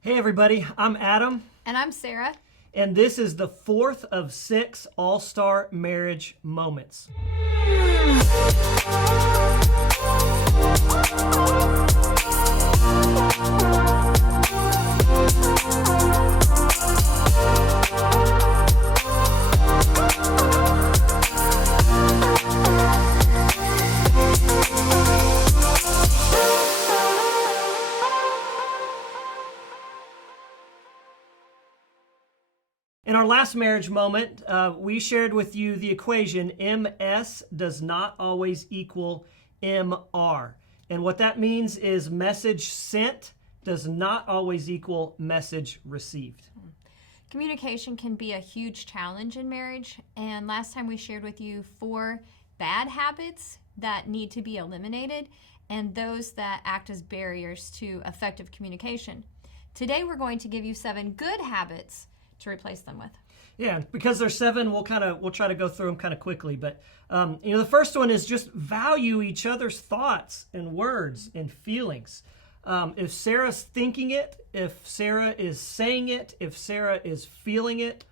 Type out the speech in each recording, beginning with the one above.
Hey everybody, I'm Adam, And I'm Sarah. and this is the fourth of 6 All-Star Marriage Moments. In our last marriage moment, we shared with you the equation MS does not always equal MR. And what that means is message sent does not always equal message received. Communication can be a huge challenge in marriage. And last time we shared with you 4 bad habits that need to be eliminated and those that act as barriers to effective communication. Today we're going to give you 7 good habits to replace them with. Yeah, because there's 7, we'll try to go through them kind of quickly. But the first one is just value each other's thoughts and words and feelings. If Sarah's thinking it, if Sarah is saying it, if Sarah is feeling it,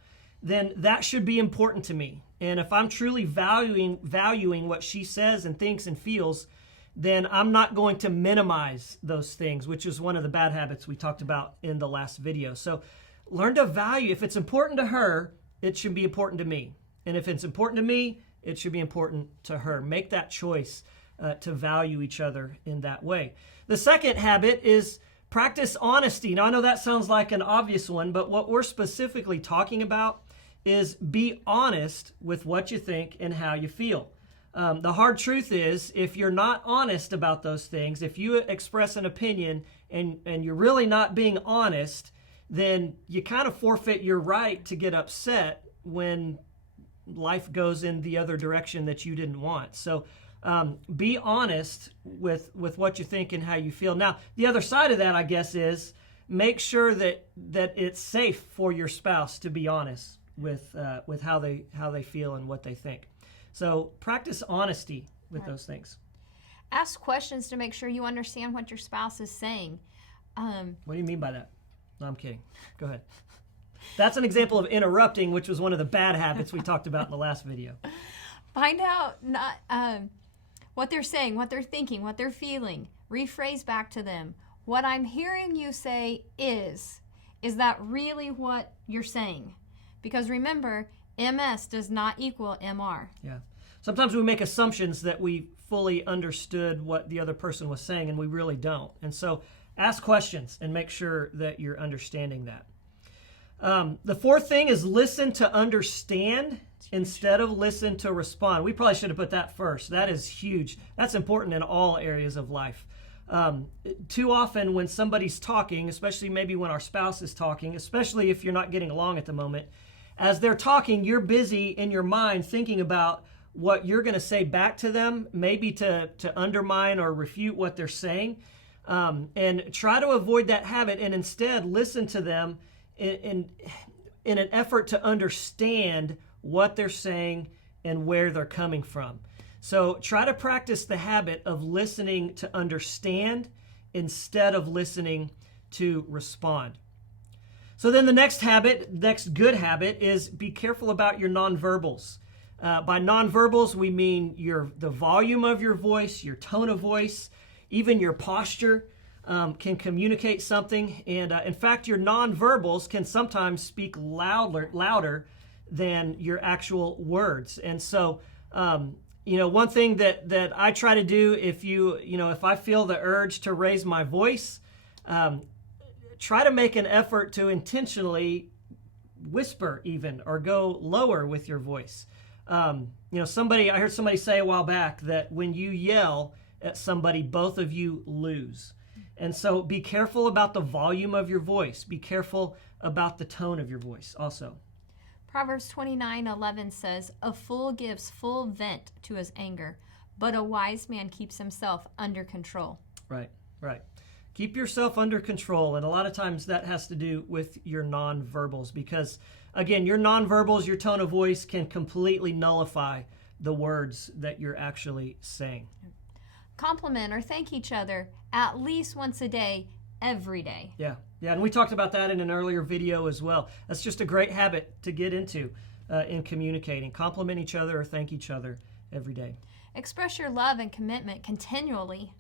then that should be important to me. And if I'm truly valuing what she says and thinks and feels, then I'm not going to minimize those things, which is one of the bad habits we talked about in the last video. So learn to value. If it's important to her, it should be important to me. And if it's important to me, it should be important to her. Make that choice to value each other in that way. The second habit is practice honesty. Now, I know that sounds like an obvious one, but what we're specifically talking about is be honest with what you think and how you feel. The hard truth is, if you're not honest about those things, if you express an opinion and you're really not being honest, then you kind of forfeit your right to get upset when life goes in the other direction that you didn't want. So be honest with what you think and how you feel. Now, the other side of that, I guess, is make sure that it's safe for your spouse to be honest with how they feel and what they think. So practice honesty with those things. Ask questions to make sure you understand what your spouse is saying. What do you mean by that? No, I'm kidding. Go ahead. That's an example of interrupting, which was one of the bad habits we talked about in the last video. Find out what they're saying, what they're thinking, what they're feeling. Rephrase back to them. What I'm hearing you say is that really what you're saying? Because remember, MS does not equal MR. Yeah. Sometimes we make assumptions that we fully understood what the other person was saying, and we really don't. And so ask questions and make sure that you're understanding that. The fourth thing is listen to understand instead of listen to respond. We probably should have put that first. That is huge. That's important in all areas of life. Too often when somebody's talking, especially maybe when our spouse is talking, especially if you're not getting along at the moment, as they're talking, you're busy in your mind thinking about what you're going to say back to them, maybe to undermine or refute what they're saying. And try to avoid that habit and instead listen to them in an effort to understand what they're saying and where they're coming from. So try to practice the habit of listening to understand instead of listening to respond. So then the next good habit is be careful about your nonverbals. By nonverbals, we mean the volume of your voice, your tone of voice, even your posture can communicate something. And in fact, your nonverbals can sometimes speak louder than your actual words. And so, one thing that I try to do if I feel the urge to raise my voice, try to make an effort to intentionally whisper even or go lower with your voice. I heard somebody say a while back that when you yell at somebody, both of you lose. And so be careful about the volume of your voice. Be careful about the tone of your voice also. Proverbs 29:11 says, "A fool gives full vent to his anger, but a wise man keeps himself under control." Right. Keep yourself under control. And a lot of times that has to do with your nonverbals because, again, your nonverbals, your tone of voice can completely nullify the words that you're actually saying. Compliment or thank each other at least once a day every day. Yeah, and we talked about that in an earlier video as well. That's just a great habit to get into in communicating. Compliment each other or thank each other every day. Express your love and commitment continually.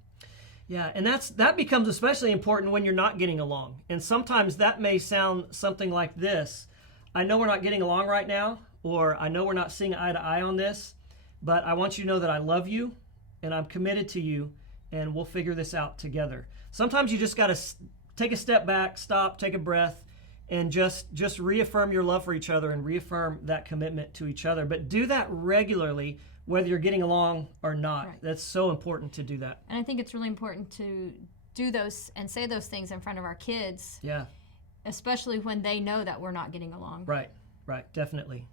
Yeah, and that becomes especially important when you're not getting along. And sometimes that may sound something like this. I know we're not getting along right now, or I know we're not seeing eye to eye on this, but I want you to know that I love you and I'm committed to you, and we'll figure this out together. Sometimes you just got to take a step back, stop, take a breath, and just reaffirm your love for each other and reaffirm that commitment to each other. But do that regularly, whether you're getting along or not. Right. That's so important to do that. And I think it's really important to do those and say those things in front of our kids. Yeah. Especially when they know that we're not getting along. Right. Definitely.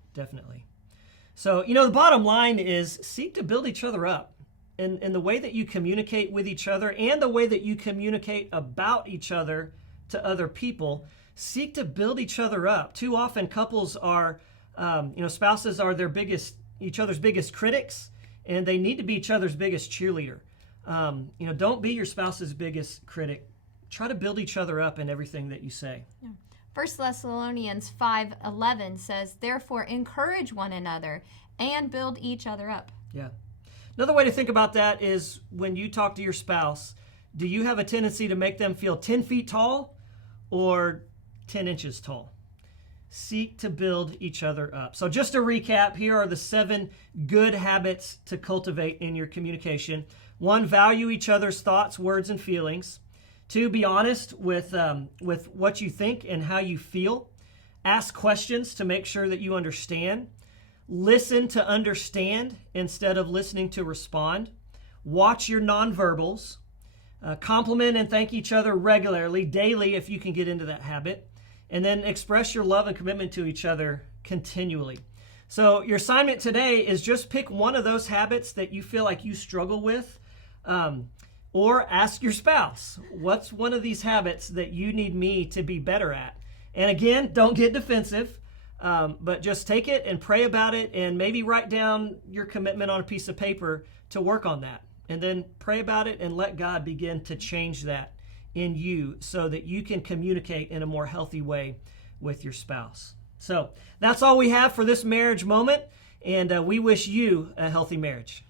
So, the bottom line is seek to build each other up. In the way that you communicate with each other and the way that you communicate about each other to other people, seek to build each other up. Too often couples are, spouses are each other's biggest critics, and they need to be each other's biggest cheerleader. Don't be your spouse's biggest critic. Try to build each other up in everything that you say. Yeah. 1 Thessalonians 5:11 says, "Therefore encourage one another and build each other up." Yeah. Another way to think about that is when you talk to your spouse, do you have a tendency to make them feel 10 feet tall or 10 inches tall? Seek to build each other up. So just to recap, here are the 7 good habits to cultivate in your communication. 1, value each other's thoughts, words, and feelings. 2, be honest with what you think and how you feel. Ask questions to make sure that you understand. Listen to understand instead of listening to respond. Watch your nonverbals. Compliment and thank each other regularly, daily, if you can get into that habit. And then express your love and commitment to each other continually. So your assignment today is just pick one of those habits that you feel like you struggle with, or ask your spouse, what's one of these habits that you need me to be better at? And again, don't get defensive. But just take it and pray about it, and maybe write down your commitment on a piece of paper to work on that. And then pray about it and let God begin to change that in you so that you can communicate in a more healthy way with your spouse. So that's all we have for this marriage moment, and we wish you a healthy marriage.